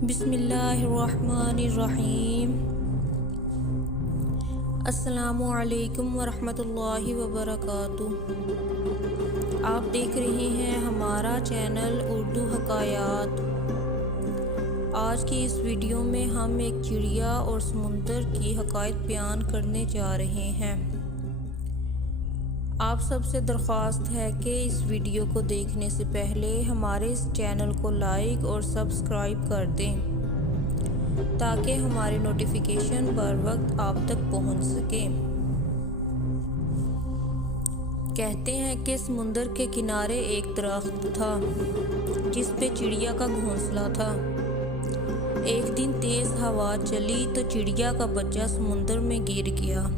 बिस्मिल्लाहिर्रहमानिर्रहीम। अस्सलामुअलैकुम वरहमतुल्लाहि वबरकातुह। आप देख रहे हैं हमारा चैनल उर्दू हकायात। आज की इस वीडियो में हम एक चिड़िया और समुंदर की हकायत बयान करने जा रहे हैं। आप सबसे दरख्वास्त है कि इस वीडियो को देखने से पहले हमारे इस चैनल को लाइक और सब्सक्राइब कर दें ताकि हमारे नोटिफिकेशन बर वक्त आप तक पहुंच सके। कहते हैं कि समुंदर के किनारे एक दरख्त था जिस पे चिड़िया का घोंसला था। एक दिन तेज़ हवा चली तो चिड़िया का बच्चा समुंदर में गिर गया।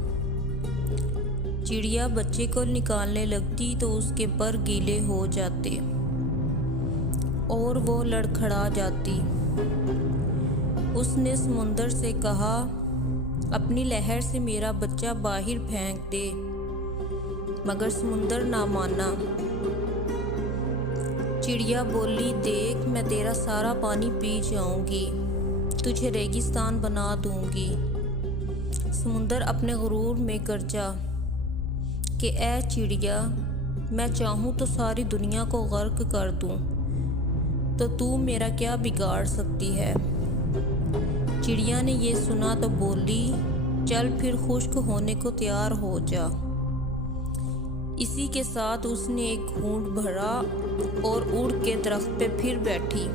चिड़िया बच्चे को निकालने लगती तो उसके पर गीले हो जाते और वो लड़खड़ा जाती। उसने समुंदर से कहा, अपनी लहर से मेरा बच्चा बाहर फेंक दे, मगर समुंदर ना माना। चिड़िया बोली, देख मैं तेरा सारा पानी पी जाऊंगी, तुझे रेगिस्तान बना दूंगी। समुंदर अपने गुरूर में गरजा कि ऐ चिड़िया, मैं चाहूँ तो सारी दुनिया को गर्क कर दूँ, तो तू मेरा क्या बिगाड़ सकती है। चिड़िया ने ये सुना तो बोली, चल फिर खुश्क होने को तैयार हो जा। इसी के साथ उसने एक घूंट भरा और उड़ के दरख्त पे फिर बैठी।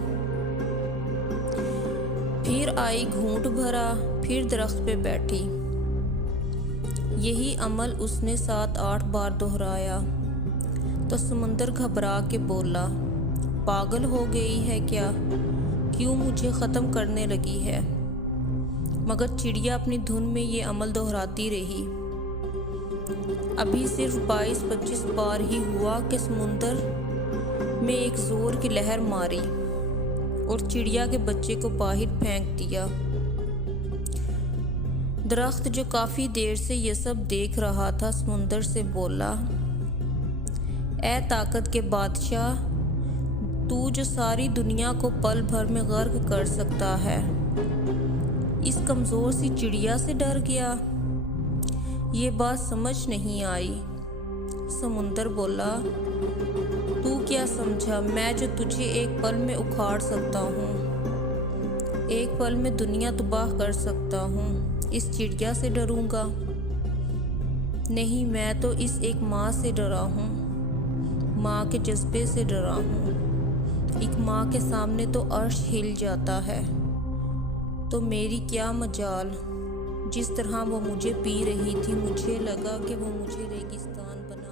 फिर आई, घूंट भरा, फिर दरख्त पे बैठी। यही अमल उसने 7-8 बार दोहराया तो समुंदर घबरा के बोला, पागल हो गई है क्या, क्यों मुझे ख़त्म करने लगी है। मगर चिड़िया अपनी धुन में ये अमल दोहराती रही। अभी सिर्फ 22-25 बार ही हुआ कि समुंदर में एक ज़ोर की लहर मारी और चिड़िया के बच्चे को बाहर फेंक दिया। दरख्त जो काफ़ी देर से ये सब देख रहा था समुंदर से बोला, ऐ ताकत के बादशाह, तू जो सारी दुनिया को पल भर में गर्क कर सकता है, इस कमज़ोर सी चिड़िया से डर गया। ये बात समझ नहीं आई। समुंदर बोला, तू क्या समझा, मैं जो तुझे एक पल में उखाड़ सकता हूँ, एक पल में दुनिया तबाह कर सकता हूँ, इस चिड़िया से डरूंगा? नहीं, मैं तो इस एक माँ से डरा हूँ, माँ के जज्बे से डरा हूँ। एक माँ के सामने तो अर्श हिल जाता है, तो मेरी क्या मजाल। जिस तरह वो मुझे पी रही थी, मुझे लगा कि वो मुझे रेगिस्तान बना